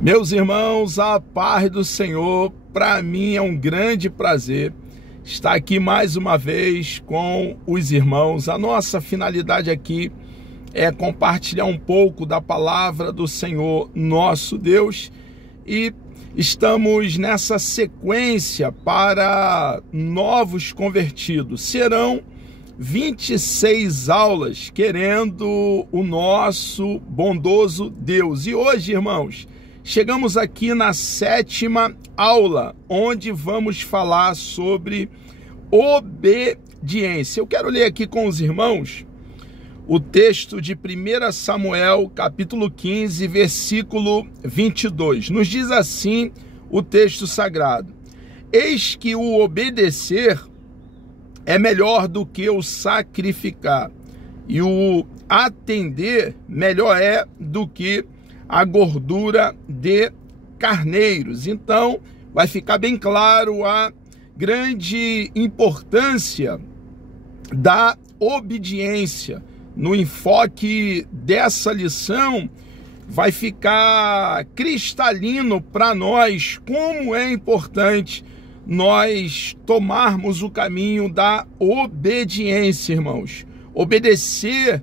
Meus irmãos, a paz do Senhor, para mim é um grande prazer estar aqui mais uma vez com os irmãos. A nossa finalidade aqui é compartilhar um pouco da palavra do Senhor nosso Deus e estamos nessa sequência para novos convertidos. Serão 26 aulas querendo o nosso bondoso Deus. E hoje, irmãos, chegamos aqui na 7ª aula, onde vamos falar sobre obediência. Eu quero ler aqui com os irmãos o texto de 1 Samuel, capítulo 15, versículo 22. Nos diz assim o texto sagrado: eis que o obedecer é melhor do que o sacrificar, e o atender melhor é do que a gordura de carneiros. Então, vai ficar bem claro a grande importância da obediência. No enfoque dessa lição, vai ficar cristalino para nós como é importante nós tomarmos o caminho da obediência, irmãos. Obedecer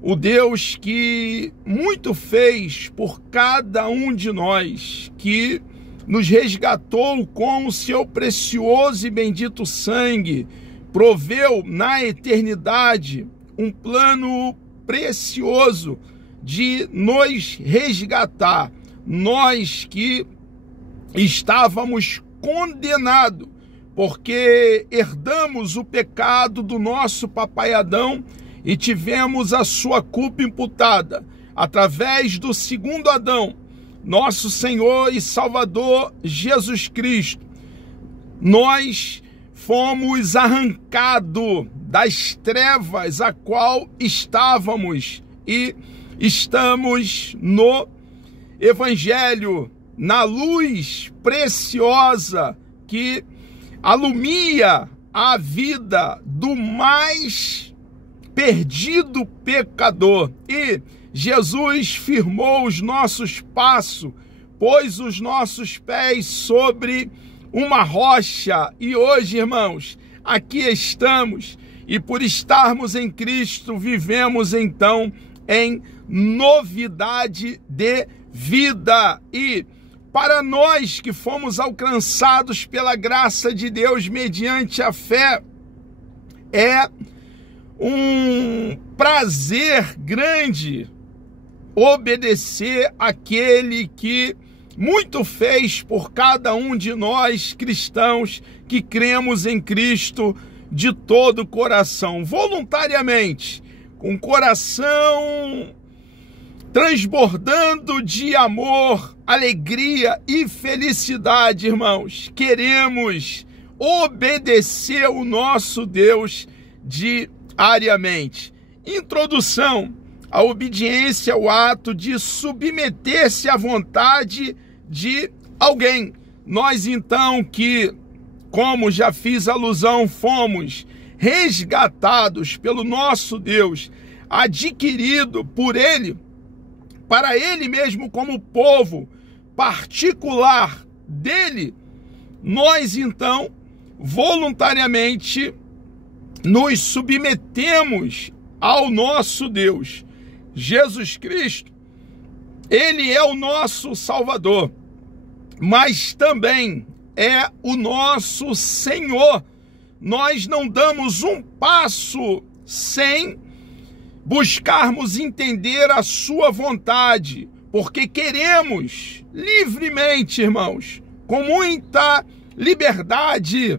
o Deus que muito fez por cada um de nós, que nos resgatou com o seu precioso e bendito sangue, proveu na eternidade um plano precioso de nos resgatar. Nós que estávamos condenados, porque herdamos o pecado do nosso papai Adão e tivemos a sua culpa imputada através do segundo Adão, nosso Senhor e Salvador Jesus Cristo. Nós fomos arrancados das trevas a qual estávamos e estamos no Evangelho, na luz preciosa que alumia a vida do mais perdido pecador. E Jesus firmou os nossos passos, pôs os nossos pés sobre uma rocha. E hoje, irmãos, aqui estamos. E por estarmos em Cristo, vivemos então em novidade de vida. E para nós que fomos alcançados pela graça de Deus mediante a fé, é um prazer grande obedecer aquele que muito fez por cada um de nós cristãos que cremos em Cristo de todo o coração, voluntariamente, com o coração transbordando de amor, alegria e felicidade, irmãos. Queremos obedecer o nosso Deus diariamente. Introdução: a obediência é o ato de submeter-se à vontade de alguém. Nós então que, como já fiz alusão, fomos resgatados pelo nosso Deus, adquirido por Ele, para Ele mesmo como povo particular dEle, nós então voluntariamente nos submetemos ao nosso Deus. Jesus Cristo, Ele é o nosso Salvador, mas também é o nosso Senhor. Nós não damos um passo sem buscarmos entender a sua vontade, porque queremos livremente, irmãos, com muita liberdade,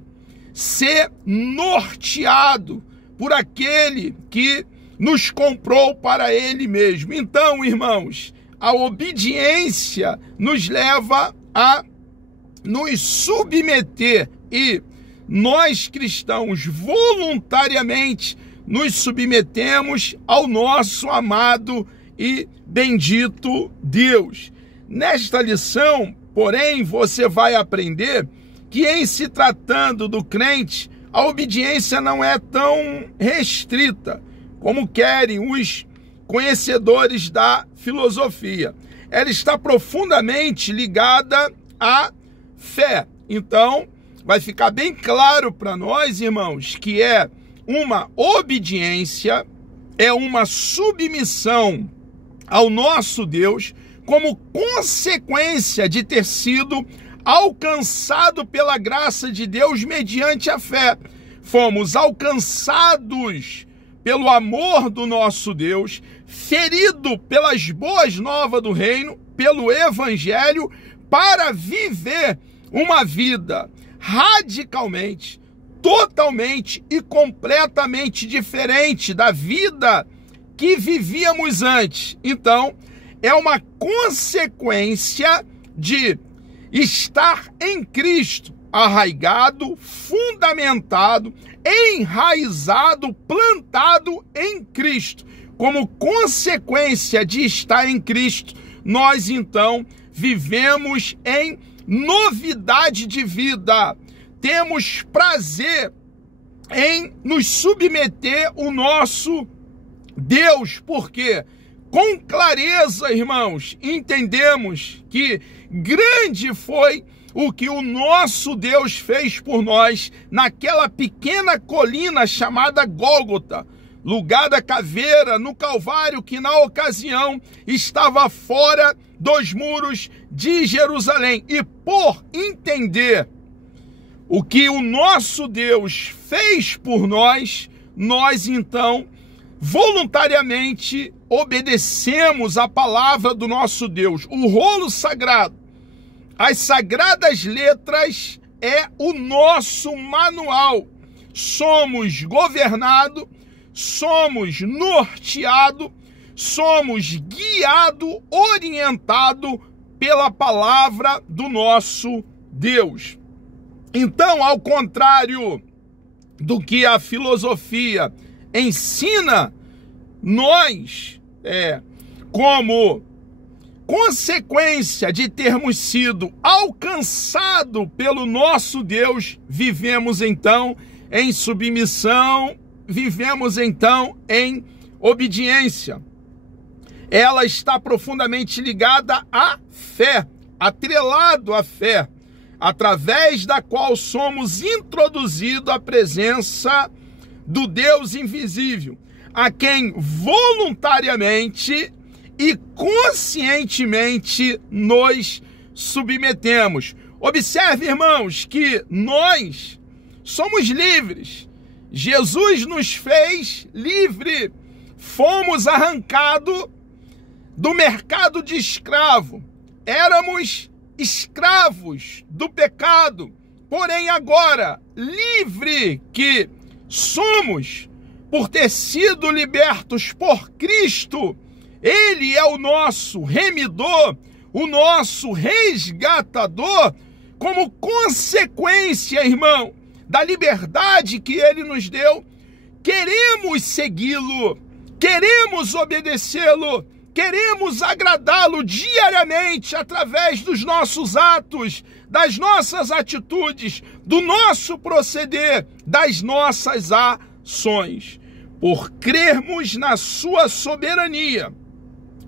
ser norteado por aquele que nos comprou para Ele mesmo. Então, irmãos, a obediência nos leva a nos submeter, e nós cristãos voluntariamente nos submetemos ao nosso amado e bendito Deus. Nesta lição, porém, você vai aprender que em se tratando do crente, a obediência não é tão restrita como querem os conhecedores da filosofia. Ela está profundamente ligada à fé. Então, vai ficar bem claro para nós, irmãos, que é uma obediência, é uma submissão ao nosso Deus, como consequência de ter sido alcançado pela graça de Deus mediante a fé. Fomos alcançados pelo amor do nosso Deus, ferido pelas boas novas do reino, pelo evangelho, para viver uma vida radicalmente, totalmente e completamente diferente da vida que vivíamos antes. Então, é uma consequência de estar em Cristo, arraigado, fundamentado, enraizado, plantado em Cristo. Como consequência de estar em Cristo, nós então vivemos em novidade de vida. Temos prazer em nos submeter ao nosso Deus, porque com clareza, irmãos, entendemos que grande foi o que o nosso Deus fez por nós naquela pequena colina chamada Gólgota, lugar da caveira no Calvário, que na ocasião estava fora dos muros de Jerusalém. E por entender o que o nosso Deus fez por nós, nós então voluntariamente obedecemos a palavra do nosso Deus. O rolo sagrado, as sagradas letras, é o nosso manual. Somos governados, somos norteados, somos guiados, orientados pela palavra do nosso Deus. Então, ao contrário do que a filosofia ensina, nós, como consequência de termos sido alcançados pelo nosso Deus, vivemos então em submissão, vivemos então em obediência. Ela está profundamente ligada à fé, atrelado à fé, através da qual somos introduzidos à presença do Deus invisível, a quem voluntariamente e conscientemente nos submetemos. Observe, irmãos, que nós somos livres. Jesus nos fez livre. Fomos arrancados do mercado de escravo. Éramos escravos do pecado. Porém, agora, livre que somos, por ter sido libertos por Cristo, Ele é o nosso remidor, o nosso resgatador, como consequência, irmão, da liberdade que Ele nos deu. Queremos segui-lo, queremos obedecê-lo, queremos agradá-lo diariamente através dos nossos atos, das nossas atitudes, do nosso proceder, das nossas ações. Por crermos na sua soberania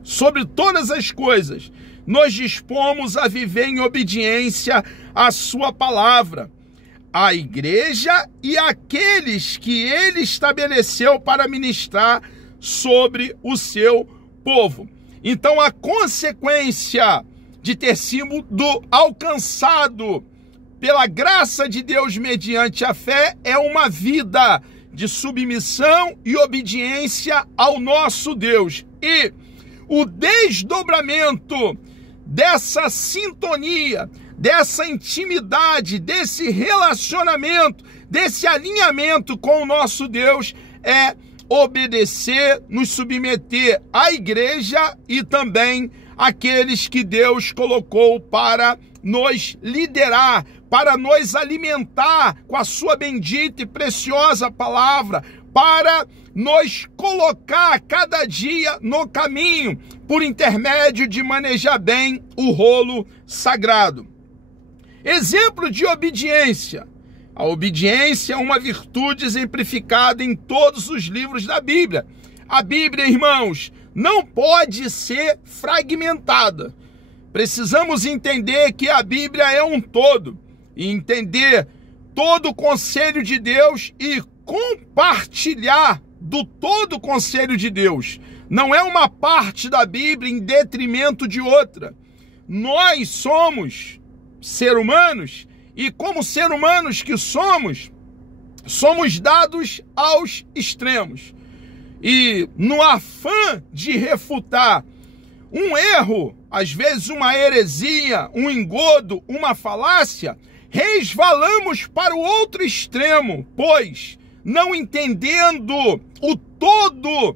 sobre todas as coisas, nos dispomos a viver em obediência à sua palavra, à igreja e àqueles que ele estabeleceu para ministrar sobre o seu povo. Então, a consequência de ter sido alcançado pela graça de Deus mediante a fé é uma vida de submissão e obediência ao nosso Deus. E o desdobramento dessa sintonia, dessa intimidade, desse relacionamento, desse alinhamento com o nosso Deus é obedecer, nos submeter à igreja e também aqueles que Deus colocou para nos liderar, para nos alimentar com a sua bendita e preciosa palavra, para nos colocar cada dia no caminho, por intermédio de manejar bem o rolo sagrado. Exemplo de obediência. A obediência é uma virtude exemplificada em todos os livros da Bíblia. A Bíblia, irmãos, não pode ser fragmentada. Precisamos entender que a Bíblia é um todo e entender todo o conselho de Deus e compartilhar do todo o conselho de Deus. Não é uma parte da Bíblia em detrimento de outra. Nós somos seres humanos e, como seres humanos que somos dados aos extremos. E no afã de refutar um erro, às vezes uma heresia, um engodo, uma falácia, resvalamos para o outro extremo, pois, não entendendo o todo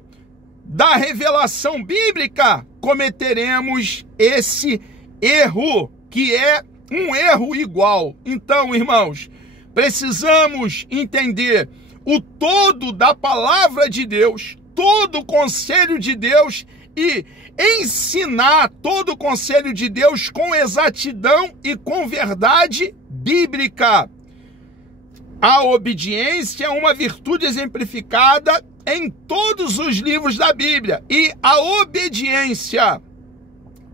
da revelação bíblica, cometeremos esse erro, que é um erro igual. Então, irmãos, precisamos entender o todo da palavra de Deus, todo o conselho de Deus e ensinar todo o conselho de Deus com exatidão e com verdade bíblica. A obediência é uma virtude exemplificada em todos os livros da Bíblia e a obediência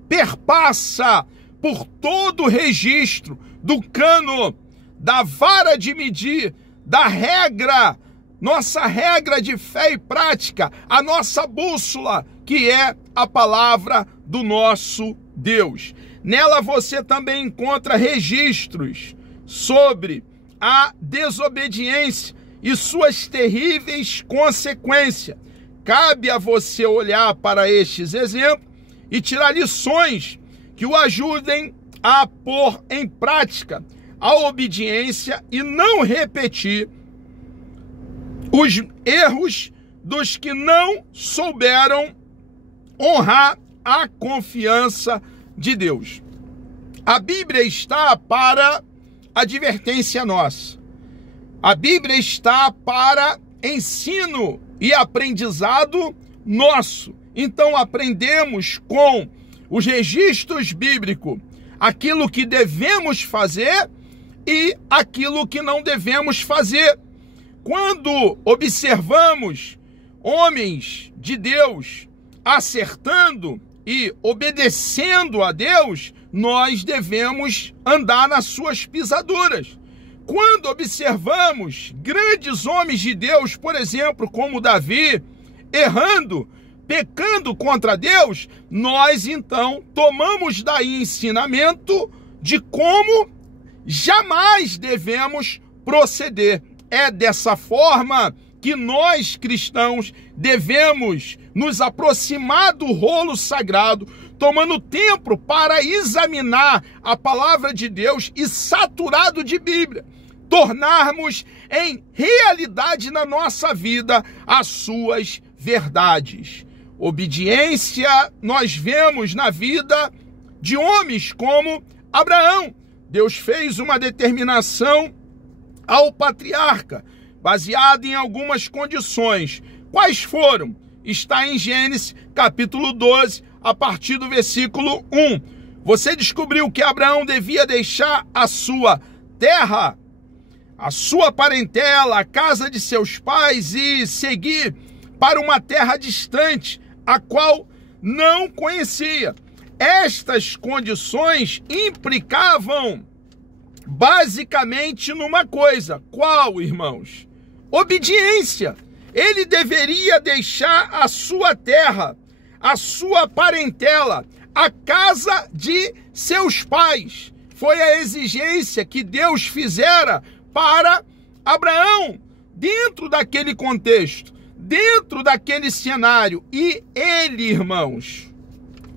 perpassa por todo o registro do cano, da vara de medir, da regra, nossa regra de fé e prática, a nossa bússola, que é a palavra do nosso Deus. Nela você também encontra registros sobre a desobediência e suas terríveis consequências. Cabe a você olhar para estes exemplos e tirar lições que o ajudem a pôr em prática a obediência e não repetir os erros dos que não souberam honrar a confiança de Deus. A Bíblia está para advertência nossa. A Bíblia está para ensino e aprendizado nosso. Então aprendemos com os registros bíblicos aquilo que devemos fazer e aquilo que não devemos fazer. Quando observamos homens de Deus acertando e obedecendo a Deus, nós devemos andar nas suas pisaduras. Quando observamos grandes homens de Deus, por exemplo, como Davi, errando, pecando contra Deus, nós então tomamos daí ensinamento de como jamais devemos proceder. É dessa forma que nós cristãos devemos nos aproximar do rolo sagrado, tomando tempo para examinar a palavra de Deus e saturado de Bíblia, tornarmos em realidade na nossa vida as suas verdades. Obediência nós vemos na vida de homens como Abraão. Deus fez uma determinação ao patriarca, baseada em algumas condições. Quais foram? Está em Gênesis capítulo 12, a partir do versículo 1. Você descobriu que Abraão devia deixar a sua terra, a sua parentela, a casa de seus pais e seguir para uma terra distante, a qual não conhecia. Estas condições implicavam basicamente numa coisa. Qual, irmãos? Obediência. Ele deveria deixar a sua terra, a sua parentela, a casa de seus pais. Foi a exigência que Deus fizera para Abraão, dentro daquele contexto, dentro daquele cenário. E ele, irmãos,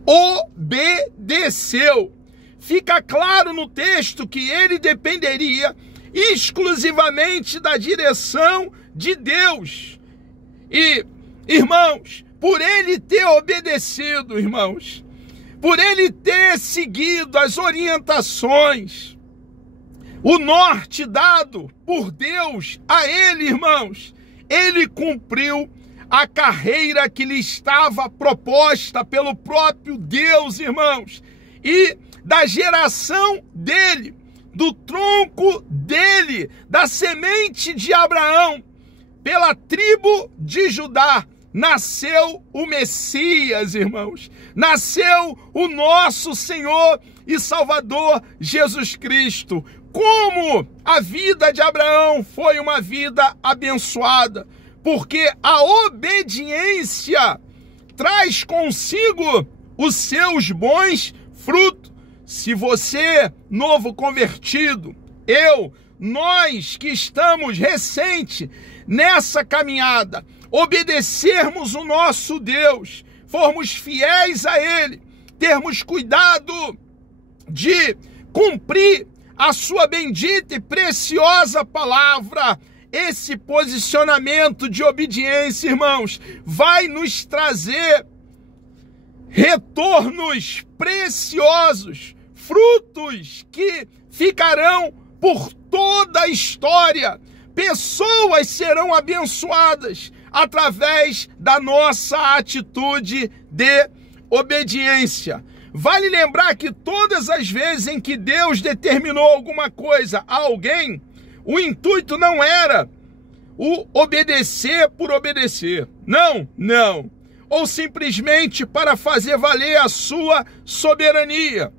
obedeceu. Fica claro no texto que ele dependeria exclusivamente da direção de Deus. E, irmãos, por ele ter obedecido, irmãos, por ele ter seguido as orientações, o norte dado por Deus a ele, irmãos, ele cumpriu a carreira que lhe estava proposta pelo próprio Deus, irmãos, e da geração dele, do tronco dele, da semente de Abraão, pela tribo de Judá, nasceu o Messias, irmãos. Nasceu o nosso Senhor e Salvador Jesus Cristo. Como a vida de Abraão foi uma vida abençoada, porque a obediência traz consigo os seus bons frutos. Se você, novo convertido, nós que estamos recente nessa caminhada, obedecermos o nosso Deus, formos fiéis a Ele, termos cuidado de cumprir a sua bendita e preciosa palavra, esse posicionamento de obediência, irmãos, vai nos trazer retornos preciosos, frutos que ficarão por toda a história. Pessoas serão abençoadas através da nossa atitude de obediência. Vale lembrar que todas as vezes em que Deus determinou alguma coisa a alguém, o intuito não era o obedecer por obedecer. Não. Ou simplesmente para fazer valer a sua soberania.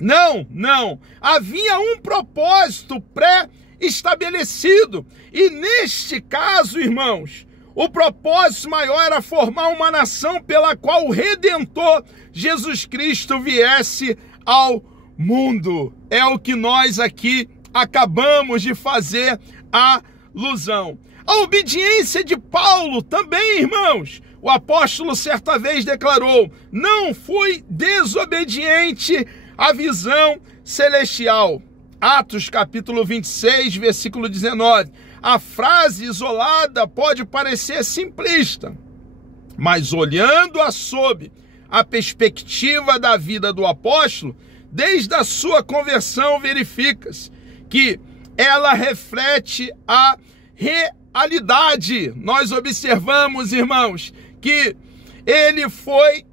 Não. Havia um propósito pré-estabelecido. E neste caso, irmãos, o propósito maior era formar uma nação pela qual o Redentor Jesus Cristo viesse ao mundo. É o que nós aqui acabamos de fazer alusão. A obediência de Paulo também, irmãos. O apóstolo certa vez declarou: não fui desobediente à visão celestial. Atos capítulo 26, versículo 19. A frase isolada pode parecer simplista, mas olhando-a sob a perspectiva da vida do apóstolo, desde a sua conversão verifica-se que ela reflete a realidade. Nós observamos, irmãos, que ele foi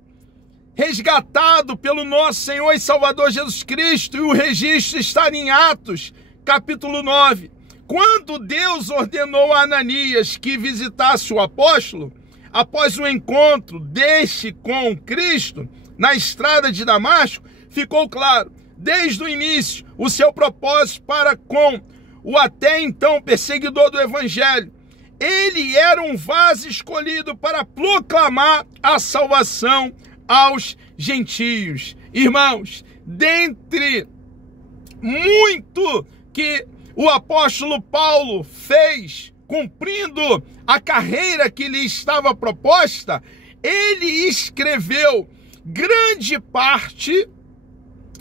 resgatado pelo nosso Senhor e Salvador Jesus Cristo, e o registro está em Atos capítulo 9. Quando Deus ordenou a Ananias que visitasse o apóstolo, após o encontro deste com Cristo na estrada de Damasco, ficou claro, desde o início, o seu propósito para com o até então perseguidor do evangelho. Ele era um vaso escolhido para proclamar a salvação aos gentios. Irmãos, dentre muito que o apóstolo Paulo fez, cumprindo a carreira que lhe estava proposta, ele escreveu grande parte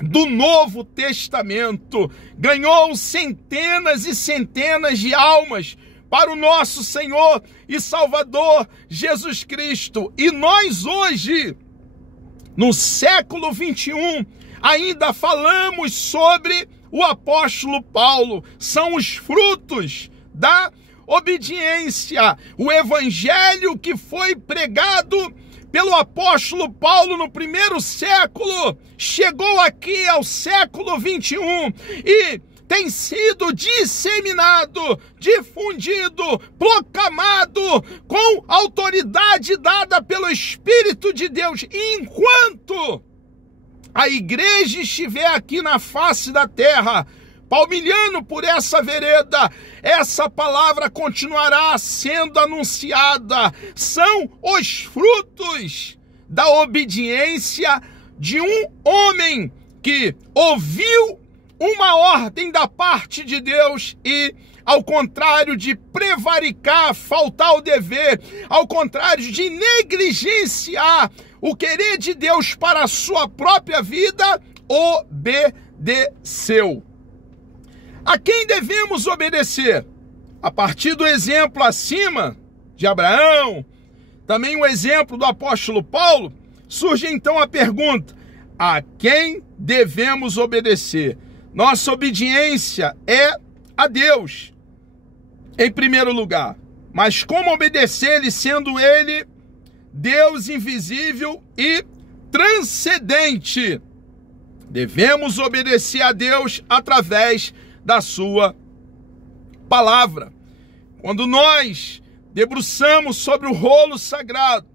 do Novo Testamento, ganhou centenas e centenas de almas para o nosso Senhor e Salvador Jesus Cristo. E nós hoje, no século 21, ainda falamos sobre o apóstolo Paulo. São os frutos da obediência. O evangelho que foi pregado pelo apóstolo Paulo no primeiro século chegou aqui ao século 21 e tem sido disseminado, difundido, proclamado com autoridade dada pelo Espírito de Deus. E enquanto a igreja estiver aqui na face da terra, palmilhando por essa vereda, essa palavra continuará sendo anunciada. São os frutos da obediência de um homem que ouviu uma ordem da parte de Deus e, ao contrário de prevaricar, faltar ao dever, ao contrário de negligenciar o querer de Deus para a sua própria vida, obedeceu. A quem devemos obedecer? A partir do exemplo acima de Abraão, também o exemplo do apóstolo Paulo, surge então a pergunta: a quem devemos obedecer? Nossa obediência é a Deus, em primeiro lugar. Mas como obedecer-lhe, sendo Ele Deus invisível e transcendente? Devemos obedecer a Deus através da sua palavra. Quando nós debruçamos sobre o rolo sagrado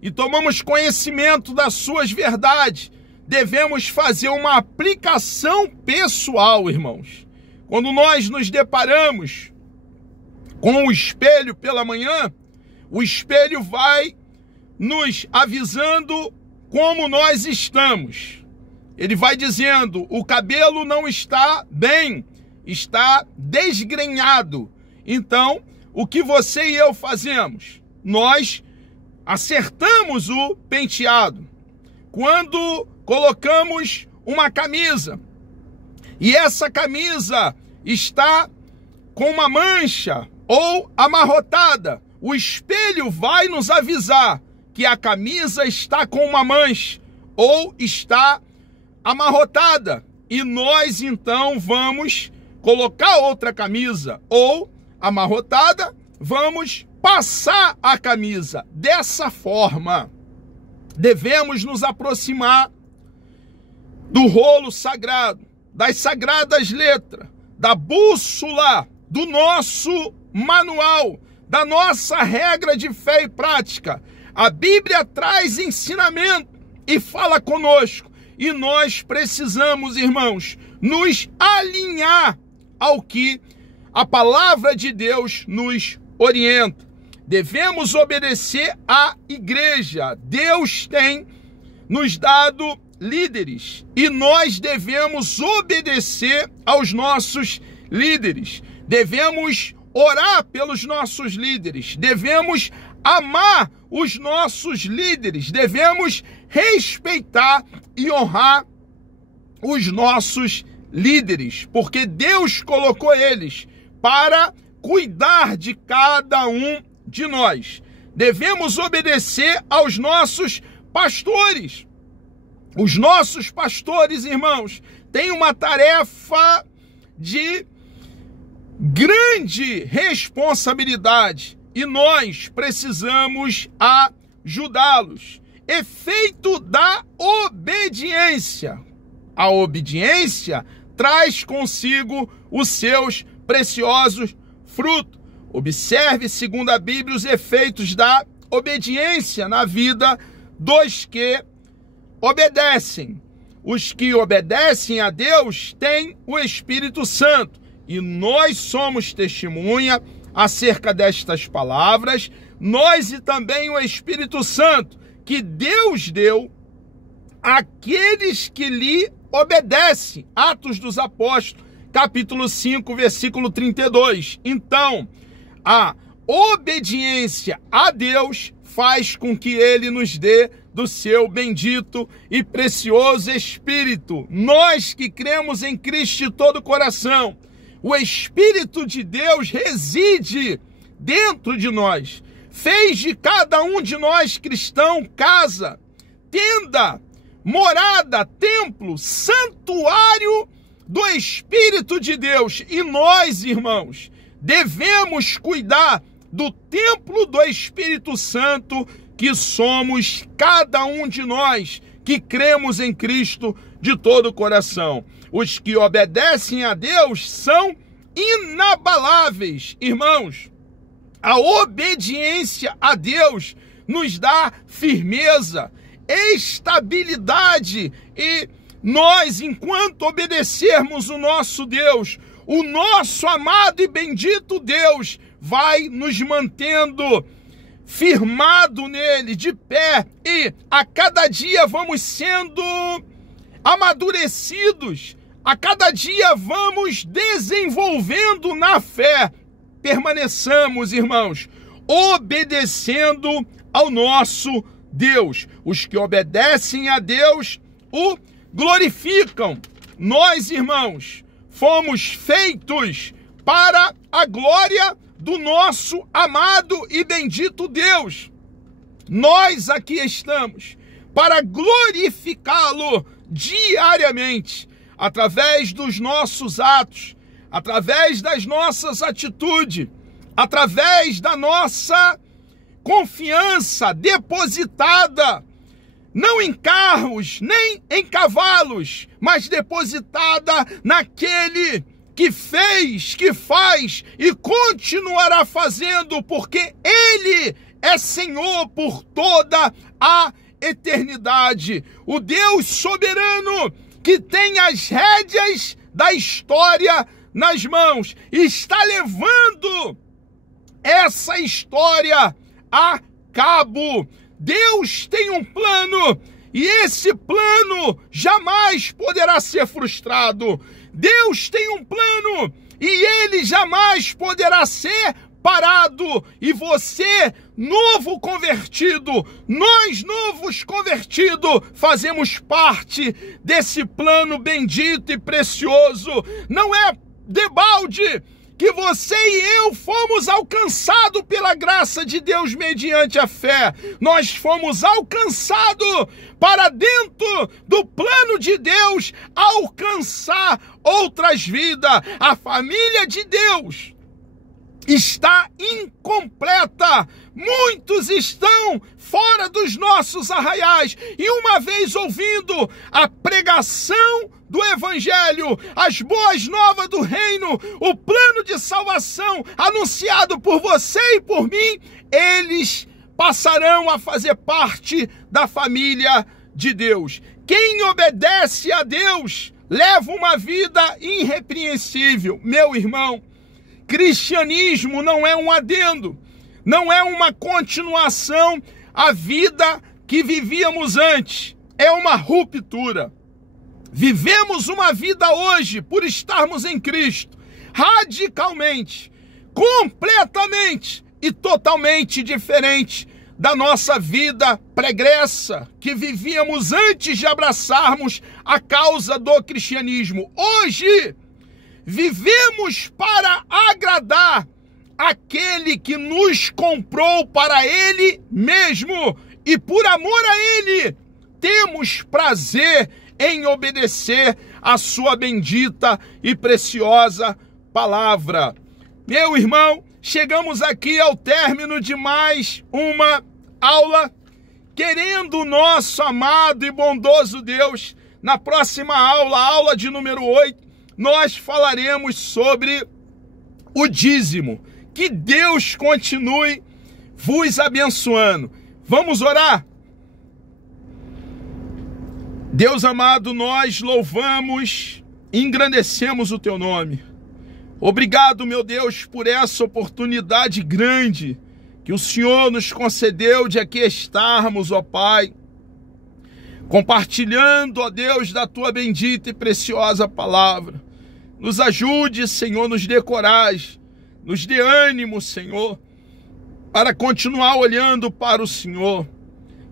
e tomamos conhecimento das suas verdades, devemos fazer uma aplicação pessoal, irmãos. Quando nós nos deparamos com o espelho pela manhã, o espelho vai nos avisando como nós estamos. Ele vai dizendo: o cabelo não está bem, está desgrenhado. Então, o que você e eu fazemos? Nós acertamos o penteado. Quando colocamos uma camisa e essa camisa está com uma mancha ou amarrotada, o espelho vai nos avisar que a camisa está com uma mancha ou está amarrotada, e nós então vamos colocar outra camisa ou amarrotada, vamos passar a camisa. Dessa forma, devemos nos aproximar do rolo sagrado, das sagradas letras, da bússola, do nosso manual, da nossa regra de fé e prática. A Bíblia traz ensinamento e fala conosco, e nós precisamos, irmãos, nos alinhar ao que a palavra de Deus nos orienta. Devemos obedecer à igreja. Deus tem nos dado líderes e nós devemos obedecer aos nossos líderes. Devemos orar pelos nossos líderes. Devemos amar os nossos líderes. Devemos respeitar e honrar os nossos líderes, porque Deus colocou eles para cuidar de cada um de nós. Devemos obedecer aos nossos pastores. Os nossos pastores, irmãos, têm uma tarefa de grande responsabilidade e nós precisamos ajudá-los. Efeito da obediência. A obediência traz consigo os seus preciosos frutos. Observe, segundo a Bíblia, os efeitos da obediência na vida dos que obedecem. Os que obedecem a Deus têm o Espírito Santo. E nós somos testemunha acerca destas palavras. Nós e também o Espírito Santo, que Deus deu àqueles que lhe obedecem. Atos dos Apóstolos, capítulo 5, versículo 32. Então, a obediência a Deus faz com que Ele nos dê do seu bendito e precioso Espírito. Nós que cremos em Cristo de todo o coração, o Espírito de Deus reside dentro de nós. Fez de cada um de nós cristão casa, tenda, morada, templo, santuário do Espírito de Deus. E nós, irmãos, devemos cuidar do templo do Espírito Santo, que somos cada um de nós que cremos em Cristo de todo o coração. Os que obedecem a Deus são inabaláveis, irmãos. A obediência a Deus nos dá firmeza, estabilidade, e nós, enquanto obedecermos o nosso Deus, o nosso amado e bendito Deus vai nos mantendo firmado nele, de pé, e a cada dia vamos sendo amadurecidos, a cada dia vamos desenvolvendo na fé. Permaneçamos, irmãos, obedecendo ao nosso Deus. Os que obedecem a Deus o glorificam. Nós, irmãos, fomos feitos para a glória do nosso amado e bendito Deus. Nós aqui estamos para glorificá-lo diariamente, através dos nossos atos, através das nossas atitudes, através da nossa confiança depositada, não em carros, nem em cavalos, mas depositada naquele que fez, que faz e continuará fazendo, porque Ele é Senhor por toda a eternidade. O Deus soberano que tem as rédeas da história nas mãos, está levando essa história a cabo. Deus tem um plano e esse plano jamais poderá ser frustrado. Deus tem um plano e ele jamais poderá ser parado. E você, novo convertido, nós novos convertidos, fazemos parte desse plano bendito e precioso. Não é debalde que você e eu fomos alcançados pela graça de Deus mediante a fé. Nós fomos alcançados para dentro do plano de Deus alcançar outras vidas. A família de Deus está incompleta. Muitos estão fora dos nossos arraiais. E uma vez ouvindo a pregação do Evangelho, as boas novas do reino, o plano de salvação anunciado por você e por mim, eles passarão a fazer parte da família de Deus. Quem obedece a Deus leva uma vida irrepreensível. Meu irmão, cristianismo não é um adendo, não é uma continuação à vida que vivíamos antes, é uma ruptura. Vivemos uma vida hoje, por estarmos em Cristo, radicalmente, completamente e totalmente diferente da nossa vida pregressa, que vivíamos antes de abraçarmos a causa do cristianismo. Hoje, vivemos para agradar aquele que nos comprou para Ele mesmo, e por amor a Ele, temos prazer em obedecer a sua bendita e preciosa palavra. Meu irmão, chegamos aqui ao término de mais uma aula, querendo o nosso amado e bondoso Deus. Na próxima aula, aula de número 8, nós falaremos sobre o dízimo. Que Deus continue vos abençoando. Vamos orar? Deus amado, nós louvamos e engrandecemos o teu nome. Obrigado, meu Deus, por essa oportunidade grande que o Senhor nos concedeu de aqui estarmos, ó Pai, compartilhando, ó Deus, da tua bendita e preciosa palavra. Nos ajude, Senhor, nos dê coragem, nos dê ânimo, Senhor, para continuar olhando para o Senhor,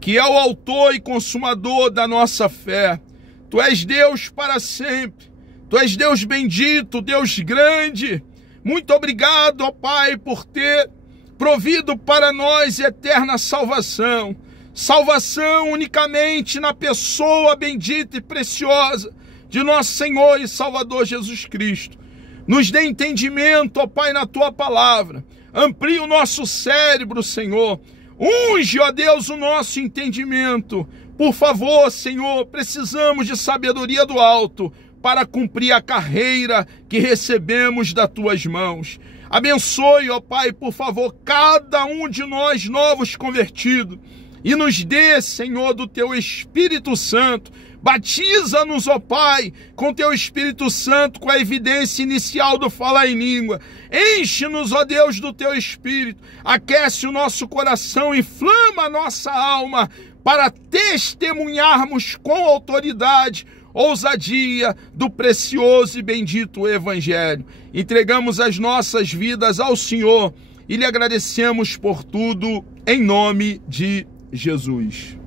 que é o autor e consumador da nossa fé. Tu és Deus para sempre. Tu és Deus bendito, Deus grande. Muito obrigado, ó Pai, por ter provido para nós eterna salvação. Salvação unicamente na pessoa bendita e preciosa de nosso Senhor e Salvador Jesus Cristo. Nos dê entendimento, ó Pai, na Tua palavra. Amplie o nosso cérebro, Senhor. Unge, ó Deus, o nosso entendimento. Por favor, Senhor, precisamos de sabedoria do alto para cumprir a carreira que recebemos das Tuas mãos. Abençoe, ó Pai, por favor, cada um de nós novos convertidos e nos dê, Senhor, do Teu Espírito Santo. Batiza-nos, ó Pai, com Teu Espírito Santo, com a evidência inicial do falar em língua. Enche-nos, ó Deus, do Teu Espírito. Aquece o nosso coração, inflama a nossa alma para testemunharmos com autoridade, ousadia do precioso e bendito Evangelho. Entregamos as nossas vidas ao Senhor e lhe agradecemos por tudo, em nome de Jesus.